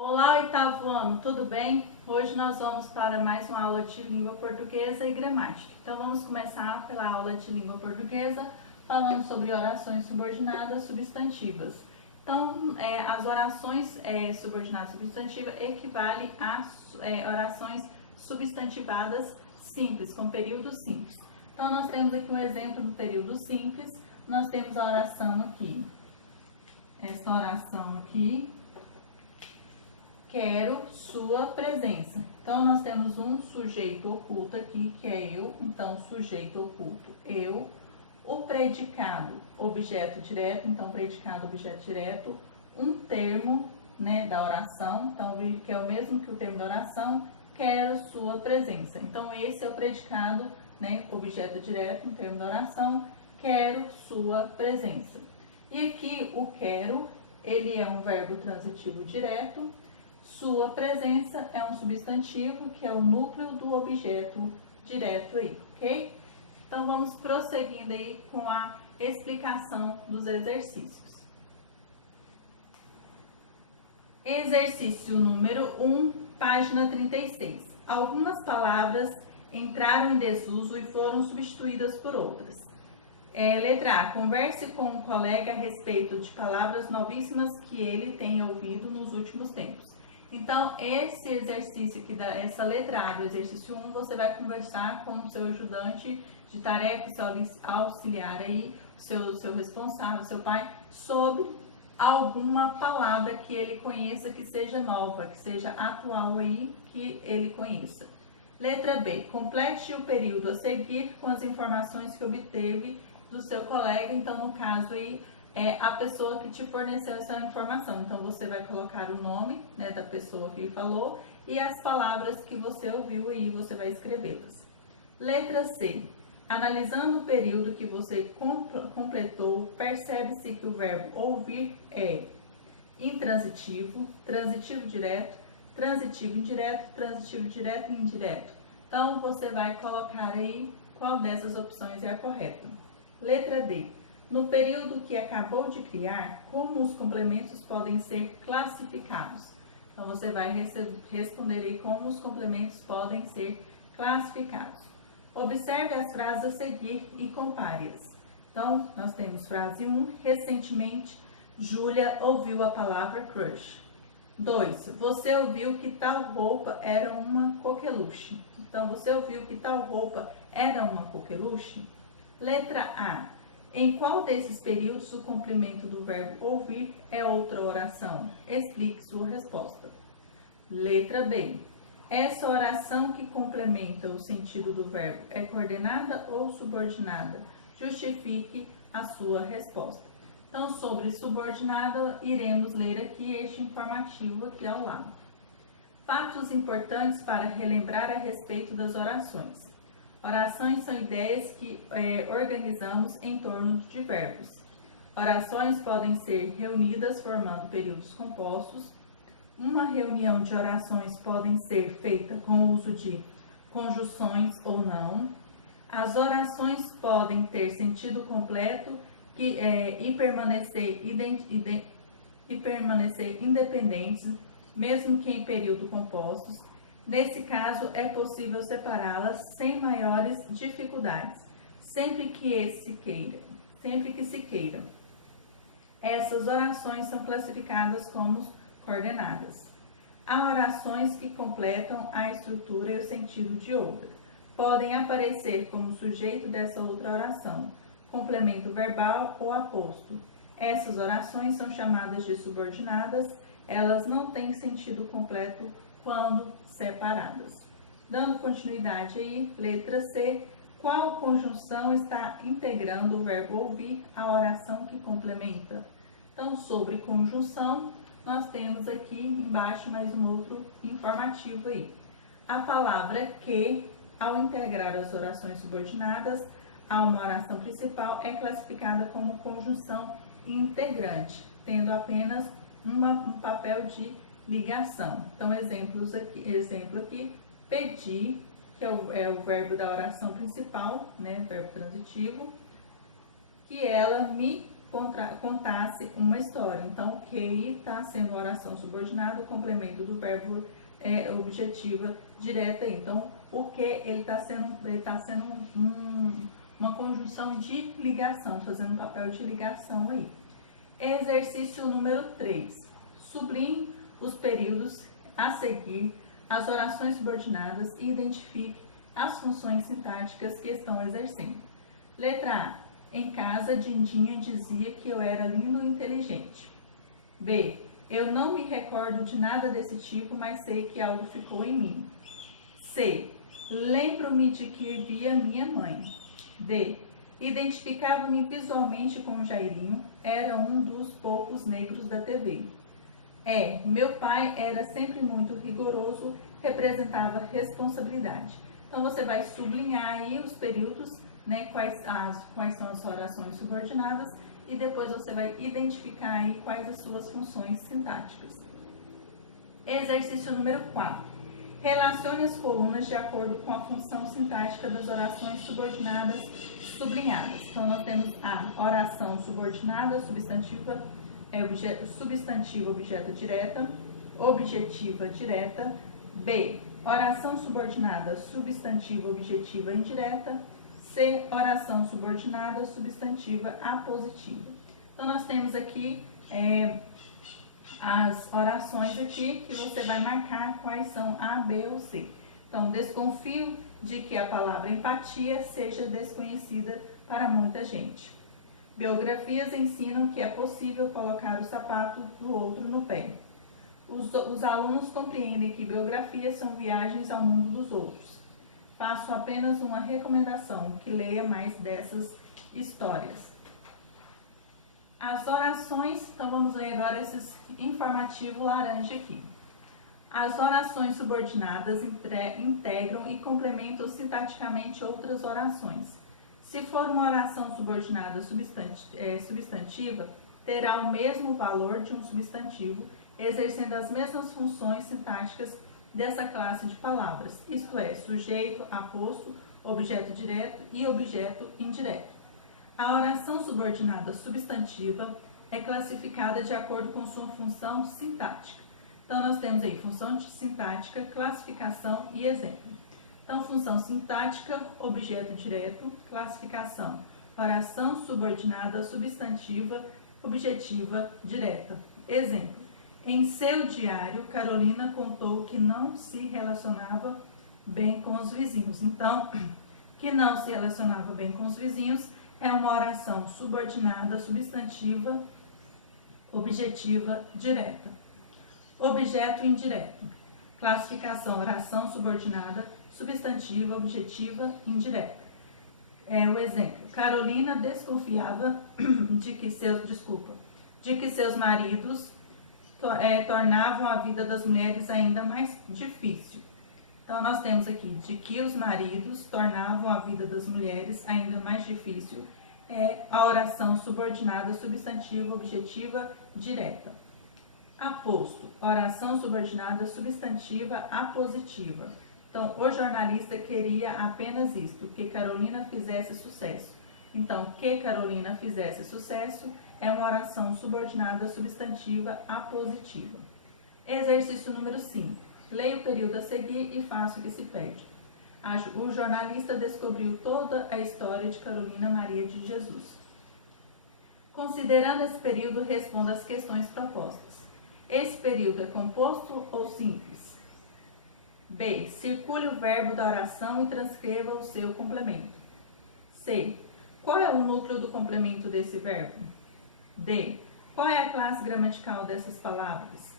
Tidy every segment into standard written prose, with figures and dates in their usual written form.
Olá, oitavo ano, tudo bem? Hoje nós vamos para mais uma aula de língua portuguesa e gramática. Então vamos começar pela aula de língua portuguesa, falando sobre orações subordinadas substantivas. Então, as orações subordinadas substantivas equivalem a orações substantivadas simples, com período simples. Então, nós temos aqui um exemplo do período simples. Nós temos a oração aqui. Essa oração aqui. Quero sua presença. Então, nós temos um sujeito oculto aqui, que é eu. Então, sujeito oculto, eu. O predicado, objeto direto. Então, predicado, objeto direto. Um termo, da oração. Então, que é o mesmo que o termo da oração. Quero sua presença. Então, esse é o predicado, objeto direto, um termo da oração. Quero sua presença. E aqui, o quero, ele é um verbo transitivo direto. Sua presença é um substantivo, que é o núcleo do objeto direto aí, ok? Então, vamos prosseguindo aí com a explicação dos exercícios. Exercício número 1, página 36. Algumas palavras entraram em desuso e foram substituídas por outras. Letra A. Converse com um colega a respeito de palavras novíssimas que ele tem ouvido nos últimos tempos. Então, esse exercício aqui, essa letra A do exercício 1, você vai conversar com o seu ajudante de tarefa, seu auxiliar aí, seu responsável, seu pai, sobre alguma palavra que ele conheça, que seja nova, que seja atual aí, que ele conheça. Letra B. Complete o período a seguir com as informações que obteve do seu colega. Então, no caso aí, é a pessoa que te forneceu essa informação. Então, você vai colocar o nome, da pessoa que falou e as palavras que você ouviu e você vai escrevê-las. Letra C. Analisando o período que você completou, percebe-se que o verbo ouvir é intransitivo, transitivo direto, transitivo direto e indireto. Então, você vai colocar aí qual dessas opções é a correta. Letra D. No período que acabou de criar, como os complementos podem ser classificados? Então, você vai responder aí como os complementos podem ser classificados. Observe as frases a seguir e compare-as. Então, nós temos frase 1. Recentemente, Júlia ouviu a palavra crush. 2. Você ouviu que tal roupa era uma coqueluche. Então, você ouviu que tal roupa era uma coqueluche? Letra A. Em qual desses períodos o complemento do verbo ouvir é outra oração? Explique sua resposta. Letra B. Essa oração que complementa o sentido do verbo é coordenada ou subordinada? Justifique a sua resposta. Então, sobre subordinada, iremos ler aqui este informativo aqui ao lado. Fatos importantes para relembrar a respeito das orações. Orações são ideias que organizamos em torno de verbos. Orações podem ser reunidas formando períodos compostos. Uma reunião de orações pode ser feita com o uso de conjunções ou não. As orações podem ter sentido completo e permanecer independentes, mesmo que em período compostos. Nesse caso, é possível separá-las sem maiores dificuldades, sempre que se queira. Essas orações são classificadas como coordenadas. Há orações que completam a estrutura e o sentido de outra. Podem aparecer como sujeito dessa outra oração, complemento verbal ou aposto. Essas orações são chamadas de subordinadas. Elas não têm sentido completo quando separadas. Dando continuidade aí, letra C. Qual conjunção está integrando o verbo ouvir à oração que complementa? Então, sobre conjunção, nós temos aqui embaixo mais um outro informativo aí. A palavra que, ao integrar as orações subordinadas a uma oração principal, é classificada como conjunção integrante, tendo apenas um papel de ligação. Então, exemplo aqui, pedir, que é o verbo da oração principal, verbo transitivo, que ela me contasse uma história. Então, o QI está sendo oração subordinada, o complemento do verbo é objetiva direta. Então, o que ele está sendo uma conjunção de ligação, fazendo um papel de ligação aí. Exercício número 3. Sublinhe os períodos a seguir, as orações subordinadas e identifique as funções sintáticas que estão exercendo. Letra A. Em casa, Dindinha dizia que eu era lindo e inteligente. B. Eu não me recordo de nada desse tipo, mas sei que algo ficou em mim. C. Lembro-me de que via minha mãe. D. Identificava-me visualmente com o Jairinho, era um dos poucos negros da TV. E. Meu pai era sempre muito rigoroso, representava responsabilidade. Então, você vai sublinhar aí os períodos, né, quais são as orações subordinadas, e depois você vai identificar aí quais as suas funções sintáticas. Exercício número 4. Relacione as colunas de acordo com a função sintática das orações subordinadas sublinhadas. Então, nós temos a oração subordinada, substantiva, substantivo, objeto direta, objetiva direta. B. Oração subordinada, substantiva, objetiva indireta. C. Oração subordinada, substantiva apositiva. Então, nós temos aqui as orações aqui que você vai marcar quais são A, B ou C. Então, desconfio de que a palavra empatia seja desconhecida para muita gente. Biografias ensinam que é possível colocar o sapato do outro no pé. Os alunos compreendem que biografias são viagens ao mundo dos outros. Faço apenas uma recomendação, que leia mais dessas histórias. As orações, então vamos ler agora esse informativo laranja aqui. As orações subordinadas integram e complementam sintaticamente outras orações. Se for uma oração subordinada substantiva, terá o mesmo valor de um substantivo, exercendo as mesmas funções sintáticas dessa classe de palavras, isto é, sujeito, aposto, objeto direto e objeto indireto. A oração subordinada substantiva é classificada de acordo com sua função sintática. Então, nós temos aí função sintática, classificação e exemplo. Então, função sintática, objeto direto, classificação, oração subordinada substantiva, objetiva direta. Exemplo. Em seu diário, Carolina contou que não se relacionava bem com os vizinhos. Então, que não se relacionava bem com os vizinhos é uma oração subordinada, substantiva, objetiva, direta. Objeto indireto. Classificação, oração subordinada, substantiva, objetiva, indireta. O exemplo. Carolina desconfiava de que seus maridos tornavam a vida das mulheres ainda mais difícil. Então, nós temos aqui de que os maridos tornavam a vida das mulheres ainda mais difícil. É a oração subordinada, substantiva, objetiva, direta. Aposto, oração subordinada, substantiva, apositiva. Então, o jornalista queria apenas isto, que Carolina fizesse sucesso. Então, que Carolina fizesse sucesso é uma oração subordinada, substantiva, apositiva. Exercício número 5. Leia o período a seguir e faça o que se pede. O jornalista descobriu toda a história de Carolina Maria de Jesus. Considerando esse período, responda às questões propostas. Esse período é composto ou simples? B. Circule o verbo da oração e transcreva o seu complemento. C. Qual é o núcleo do complemento desse verbo? D. Qual é a classe gramatical dessas palavras?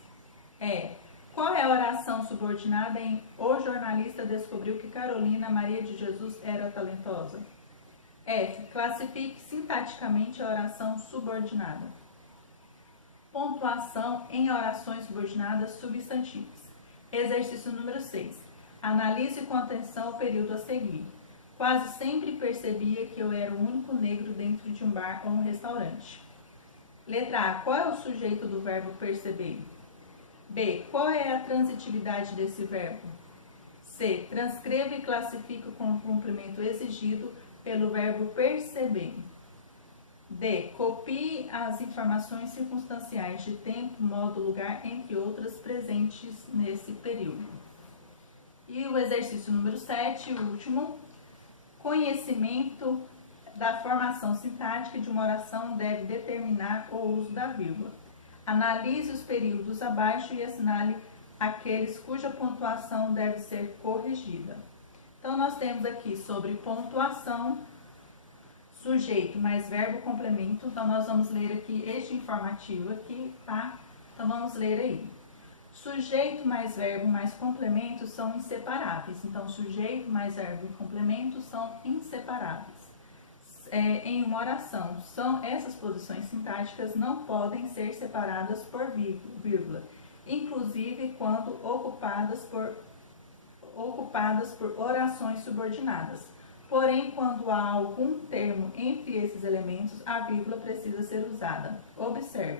E. Qual é a oração subordinada em O jornalista descobriu que Carolina Maria de Jesus era talentosa? F. Classifique sintaticamente a oração subordinada. Pontuação em orações subordinadas substantivas. Exercício número 6. Analise com atenção o período a seguir. Quase sempre percebia que eu era o único negro dentro de um bar ou um restaurante. Letra A. Qual é o sujeito do verbo perceber? B. Qual é a transitividade desse verbo? C. Transcreva e classifica com o complemento exigido pelo verbo perceber. D. Copie as informações circunstanciais de tempo, modo, lugar, entre outras, presentes nesse período. E o exercício número 7, o último. Conhecimento da formação sintática de uma oração deve determinar o uso da vírgula. Analise os períodos abaixo e assinale aqueles cuja pontuação deve ser corrigida. Então, nós temos aqui sobre pontuação, sujeito mais verbo complemento. Então, nós vamos ler aqui este informativo aqui, tá? Então, vamos ler aí. Sujeito mais verbo mais complemento são inseparáveis. Então, sujeito mais verbo e complemento são inseparáveis. Em uma oração, essas posições sintáticas não podem ser separadas por vírgula, inclusive quando ocupadas por orações subordinadas. Porém, quando há algum termo entre esses elementos, a vírgula precisa ser usada. Observe,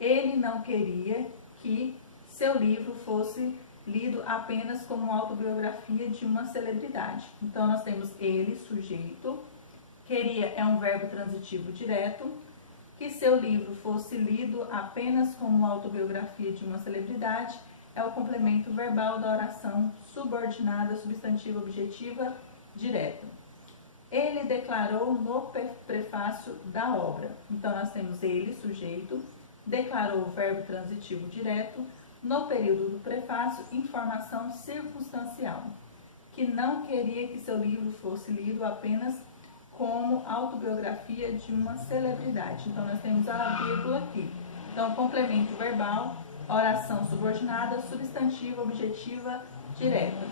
ele não queria que seu livro fosse lido apenas como autobiografia de uma celebridade. Então, nós temos ele, sujeito, queria é um verbo transitivo direto, que seu livro fosse lido apenas como autobiografia de uma celebridade, é o complemento verbal da oração subordinada substantiva objetiva direto. Ele declarou no prefácio da obra. Então, nós temos ele, sujeito, declarou o verbo transitivo direto, no período do prefácio, informação circunstancial, que não queria que seu livro fosse lido apenas como autobiografia de uma celebridade. Então, nós temos a vírgula aqui. Então, complemento verbal, oração subordinada, substantiva, objetiva, direta.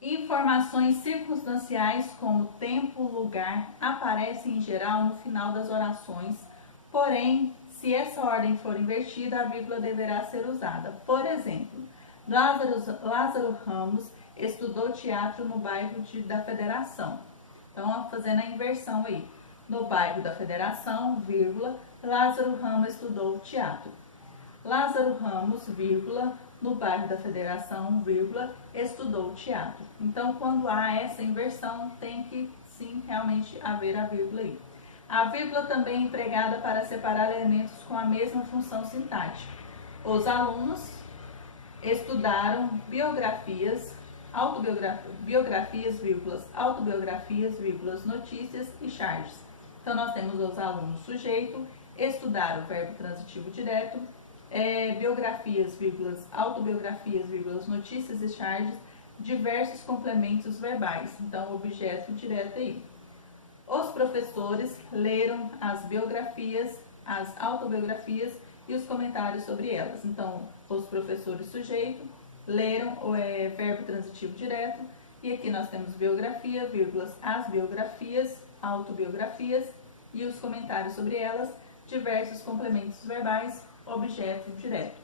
Informações circunstanciais como tempo, lugar, aparecem em geral no final das orações, porém, se essa ordem for invertida, a vírgula deverá ser usada. Por exemplo, Lázaro Ramos estudou teatro no bairro da Federação. Então, fazendo a inversão aí. No bairro da Federação, vírgula, Lázaro Ramos estudou teatro. Lázaro Ramos, vírgula, no bairro da Federação, vírgula, estudou teatro. Então, quando há essa inversão, tem que, sim, realmente haver a vírgula aí. A vírgula também é empregada para separar elementos com a mesma função sintática. Os alunos estudaram biografias, vírgulas, autobiografias, vírgulas, notícias e charges. Então, nós temos os alunos sujeito, estudar o verbo transitivo direto, biografias, vírgulas, autobiografias, vírgulas, notícias e charges, diversos complementos verbais. Então, objeto direto aí. Os professores leram as biografias, as autobiografias e os comentários sobre elas. Então, os professores sujeito, leram o verbo transitivo direto, e aqui nós temos biografia, vírgulas, as biografias, autobiografias e os comentários sobre elas, diversos complementos verbais, objeto direto.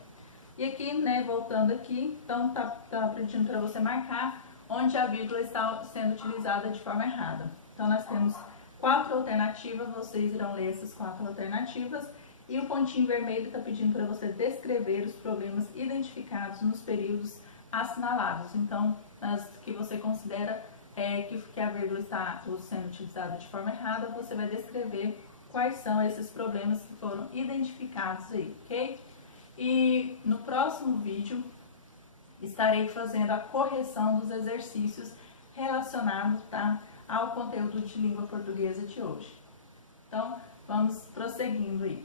E aqui, né, voltando aqui, então tá pedindo para você marcar onde a vírgula está sendo utilizada de forma errada. Então, nós temos 4 alternativas, vocês irão ler essas 4 alternativas, e o pontinho vermelho está pedindo para você descrever os problemas identificados nos períodos assinalados. Então, as que você considera que a vírgula está sendo utilizada de forma errada, você vai descrever quais são esses problemas que foram identificados aí, ok? E no próximo vídeo, estarei fazendo a correção dos exercícios relacionados, tá, ao conteúdo de língua portuguesa de hoje. Então, vamos prosseguindo aí.